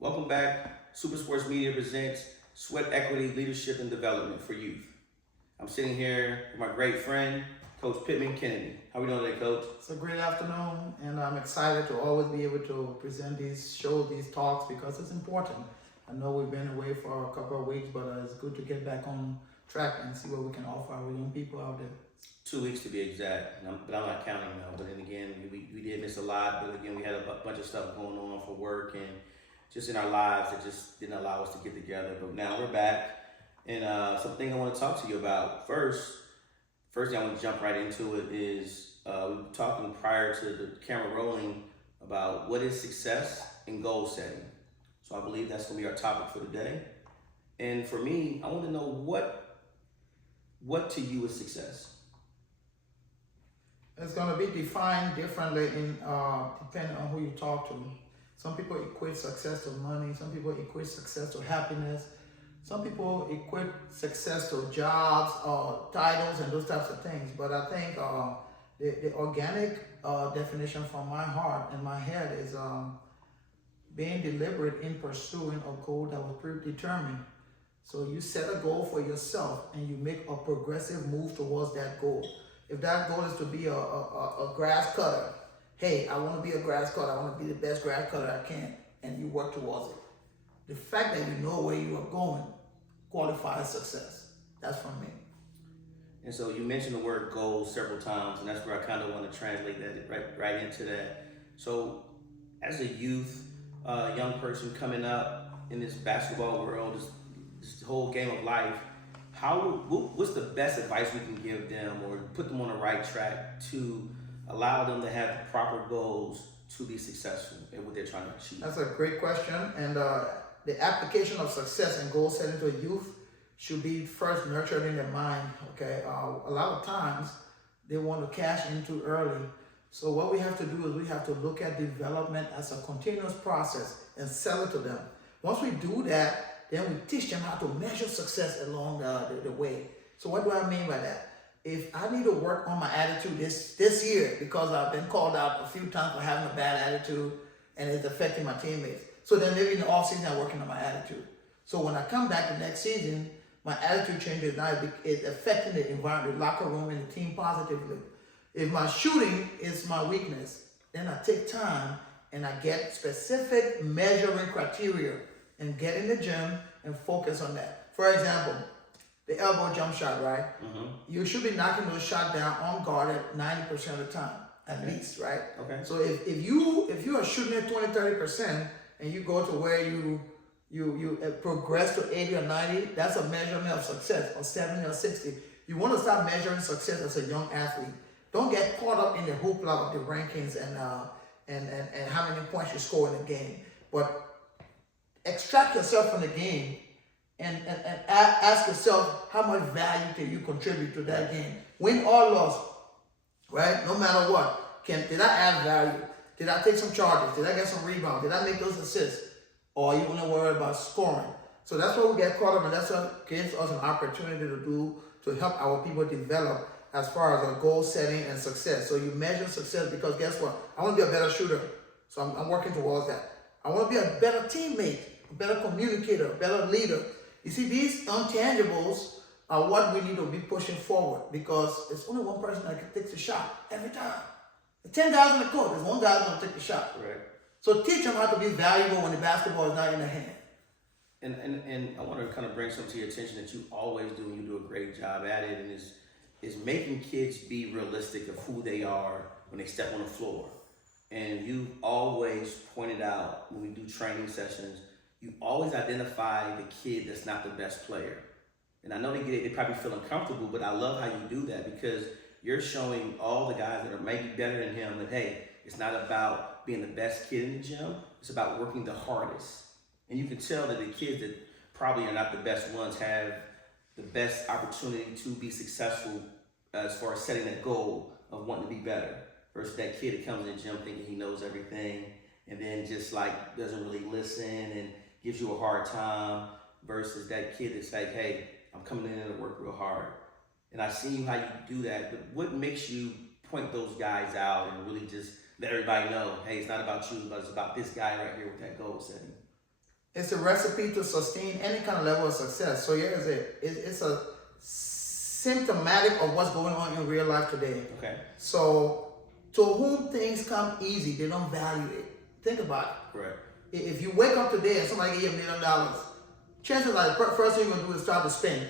Welcome back. Super Sports Media presents Sweat Equity Leadership and Development for Youth. I'm sitting here with my great friend, Coach Pittman Kennedy. How we doing today, Coach? It's a great afternoon, and I'm excited to always be able to present these shows, these talks, because it's important. I know we've been away for a couple of weeks, but it's good to get back on track and see what we can offer our young people out there. 2 weeks to be exact, but I'm not counting now. But then again, we did miss a lot, but again, we had a bunch of stuff going on for work and just in our lives that just didn't allow us to get together. But now we're back, and something I want to talk to you about. First thing I want to jump right into it is we were talking prior to the camera rolling about what is success and goal setting. So I believe that's going to be our topic for today. And for me, I want to know what to you is success. It's going to be defined differently in depending on who you talk to. Some people equate success to money. Some people equate success to happiness. Some people equate success to jobs or titles and those types of things. But I think the organic definition from my heart and my head is being deliberate in pursuing a goal that was predetermined. So you set a goal for yourself and you make a progressive move towards that goal. If that goal is to be a grass cutter, hey, I want to be a grass cutter. I want to be the best grass cutter I can, and you work towards it. The fact that you know where you are going qualifies success. That's from me. And so you mentioned the word goal several times, and that's where I kind of want to translate that right into that. So as a youth, young person coming up in this basketball world, this whole game of life, what's the best advice we can give them or put them on the right track to allow them to have the proper goals to be successful at what they're trying to achieve? That's a great question. And the application of success and goal setting to a youth should be first nurtured in their mind. Okay, a lot of times they want to cash in too early. So what we have to do is we have to look at development as a continuous process and sell it to them. Once we do that, then we teach them how to measure success along the way. So what do I mean by that? If I need to work on my attitude this year because I've been called out a few times for having a bad attitude and it's affecting my teammates. So then maybe in the off season I'm working on my attitude. So when I come back the next season, my attitude changes now. It's affecting the environment, the locker room, and the team positively. If my shooting is my weakness, then I take time and I get specific measuring criteria and get in the gym and focus on that. For example, the elbow jump shot, right? Mm-hmm. You should be knocking those shots down unguarded 90% of the time, at least, right? Okay. So if you are shooting at 20-30% and you go to where you progress to 80 or 90, that's a measurement of success, or 70 or 60. You want to start measuring success as a young athlete. Don't get caught up in the hoopla of the rankings and how many points you score in a game. But extract yourself from the game and ask yourself how much value can you contribute to that game. Win or loss, right? No matter what. Did I add value? Did I take some charges? Did I get some rebounds? Did I make those assists? Or are you only worried about scoring? So that's what we get caught up, and that's what gives us an opportunity to help our people develop as far as our goal setting and success. So you measure success because guess what? I want to be a better shooter. So I'm working towards that. I want to be a better teammate, a better communicator, a better leader. You see, these intangibles are what we need to be pushing forward because there's only one person that takes a shot every time. There's 10 guys on the court. There's one guy that's going to take the shot. Right. So teach them how to be valuable when the basketball is not in their hand. And I want to kind of bring something to your attention that you always do, and you do a great job at it, and is making kids be realistic of who they are when they step on the floor. And you've always pointed out when we do training sessions, you always identify the kid that's not the best player. And I know they probably feel uncomfortable, but I love how you do that because you're showing all the guys that are maybe better than him that, hey, it's not about being the best kid in the gym. It's about working the hardest. And you can tell that the kids that probably are not the best ones have the best opportunity to be successful as far as setting that goal of wanting to be better versus that kid that comes in the gym thinking he knows everything and then just like doesn't really listen and gives you a hard time versus that kid that's like, hey, I'm coming in to work real hard. And I see how you do that, but what makes you point those guys out and really just let everybody know, hey, it's not about you, but it's about this guy right here with that goal setting? It's a recipe to sustain any kind of level of success. So here is it. It's a symptomatic of what's going on in real life today. Okay. So to whom things come easy, they don't value it. Think about it. Right. If you wake up today and somebody give you $1 million, chances are the first thing you're gonna do is start to spend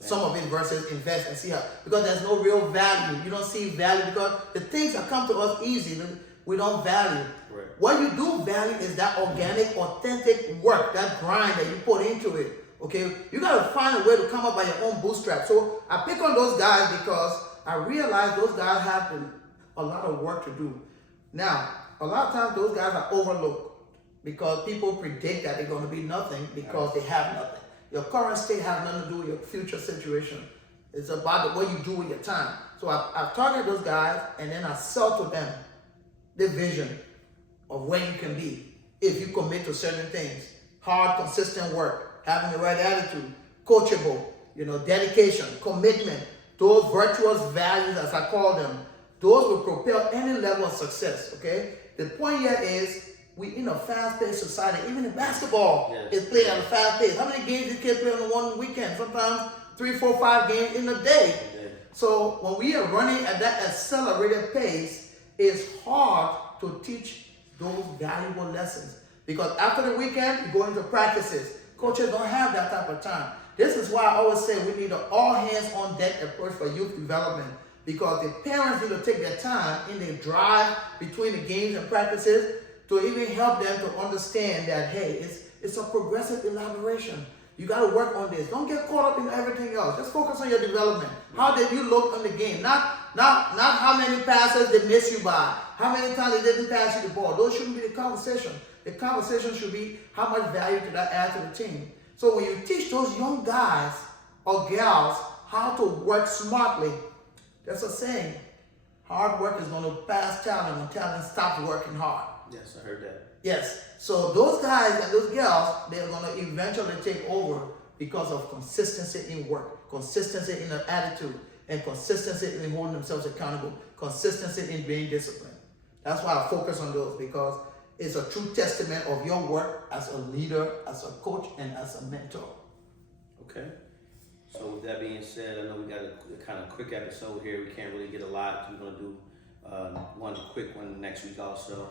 some of it versus invest and see how, because there's no real value. You don't see value because the things that come to us easy, we don't value. Right. What you do value is that organic, authentic work, that grind that you put into it. Okay, you gotta find a way to come up by your own bootstrap. So I pick on those guys because I realize those guys have a lot of work to do. Now, a lot of times those guys are overlooked because people predict that they're gonna be nothing because they have nothing. Your current state has nothing to do with your future situation. It's about what you do with your time. So I target those guys and then I sell to them the vision of where you can be if you commit to certain things. Hard, consistent work, having the right attitude, coachable, dedication, commitment, those virtuous values as I call them, those will propel any level of success, okay? The point here is we in a fast-paced society. Even in basketball, it's played at a fast pace. How many games do kids play on one weekend? Sometimes 3, 4, 5 games in a day. So when we are running at that accelerated pace, it's hard to teach those valuable lessons. Because after the weekend, you go into practices. Coaches don't have that type of time. This is why I always say we need an all-hands-on-deck approach for youth development. Because the parents need to take their time in their drive between the games and practices to even help them to understand that, hey, it's a progressive elaboration. You got to work on this. Don't get caught up in everything else. Just focus on your development. How did you look on the game? Not how many passes they miss you by. How many times they didn't pass you the ball. Those shouldn't be the conversation. The conversation should be how much value did I add to the team. So when you teach those young guys or gals how to work smartly, there's a saying, hard work is going to pass talent when talent stops working hard. Yes, I heard that. Yes. So those guys and those gals, they're going to eventually take over because of consistency in work, consistency in their attitude, and consistency in holding themselves accountable, consistency in being disciplined. That's why I focus on those, because it's a true testament of your work as a leader, as a coach, and as a mentor. Okay. So with that being said, I know we got a kind of quick episode here. We can't really get a lot. We're going to do one quick one next week also.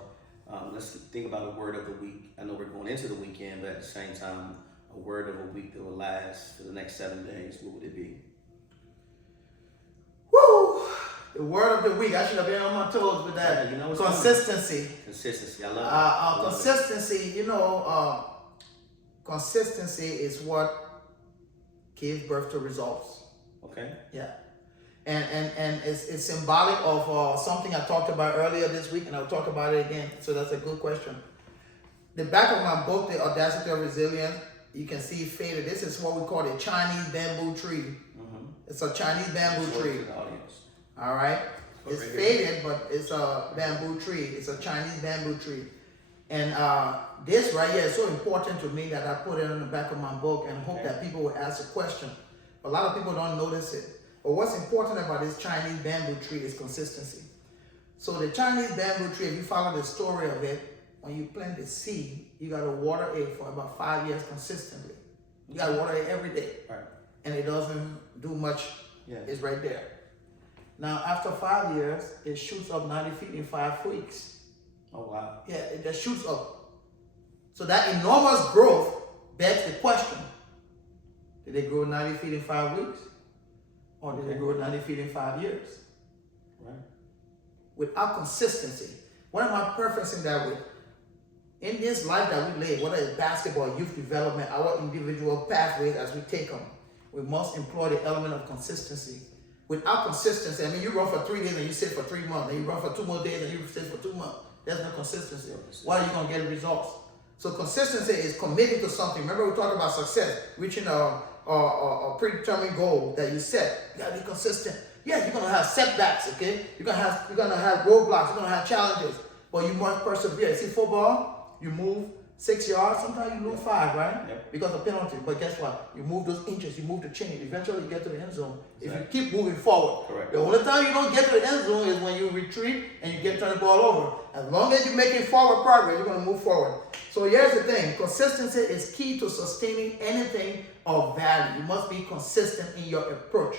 Let's think about a word of the week. I know we're going into the weekend, but at the same time, a word of a week that will last for the next 7 days. What would it be? Woo! The word of the week. I should have been on my toes with that. Yeah, consistency. Consistency. I love it. Consistency. Consistency is what gives birth to results. Okay. Yeah. And it's symbolic of something I talked about earlier this week, and I'll talk about it again. So that's a good question. The back of my book, The Audacity of Resilience, you can see faded. This is what we call a Chinese bamboo tree. Mm-hmm. It's a Chinese bamboo tree. All right. It's faded, but it's a bamboo tree. It's a Chinese bamboo tree. And this right here is so important to me that I put it on the back of my book and hope that people will ask a question. A lot of people don't notice it. But what's important about this Chinese bamboo tree is consistency. So the Chinese bamboo tree, if you follow the story of it, when you plant the seed, you got to water it for about 5 years consistently. You got to water it every day. Right. And it doesn't do much. Yeah. It's right there. Now, after 5 years, it shoots up 90 feet in 5 weeks. Oh, wow. Yeah, it just shoots up. So that enormous growth begs the question, did they grow 90 feet in 5 weeks? Or did they grow 90 feet in 5 years? Right. Without consistency. What am I preferencing that with? In this life that we live, whether it's basketball, youth development, our individual pathways as we take them, we must employ the element of consistency. Without consistency, I mean, you run for 3 days and you sit for 3 months, and you run for 2 more days and you sit for 2 months. There's no consistency. Why are you going to get results? So consistency is committing to something. Remember we talked about success, reaching a predetermined goal that you set. You gotta be consistent. Yeah, you're gonna have setbacks, okay? You're gonna have roadblocks, you're gonna have challenges, but you must persevere. See football, you move 6 yards, sometimes you lose 5, right? Yep. Because of penalty. But guess what? You move those inches, you move the chain. Eventually, you get to the end zone. If you keep moving forward. Correct. The only time you don't get to the end zone is when you retreat and you turn the ball over. As long as you're making forward progress, you're going to move forward. So here's the thing. Consistency is key to sustaining anything of value. You must be consistent in your approach.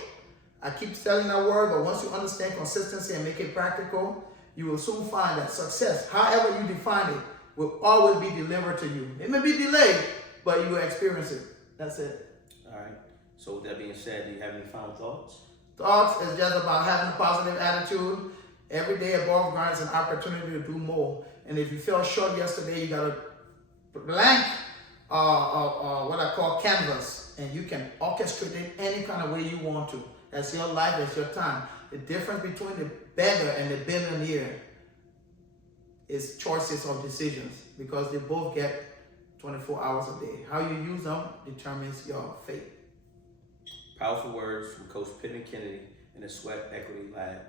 I keep telling that word, but once you understand consistency and make it practical, you will soon find that success, however you define it, will always be delivered to you. It may be delayed, but you will experience it. That's it. All right. So with that being said, do you have any final thoughts? Thoughts is just about having a positive attitude. Every day above ground is an opportunity to do more. And if you fell short yesterday, you got a blank, what I call canvas, and you can orchestrate it any kind of way you want to. That's your life, that's your time. The difference between the beggar and the billionaire is choices or decisions, because they both get 24 hours a day. How you use them determines your fate. Powerful words from Coach Pittman Kennedy in the Sweat Equity Lab.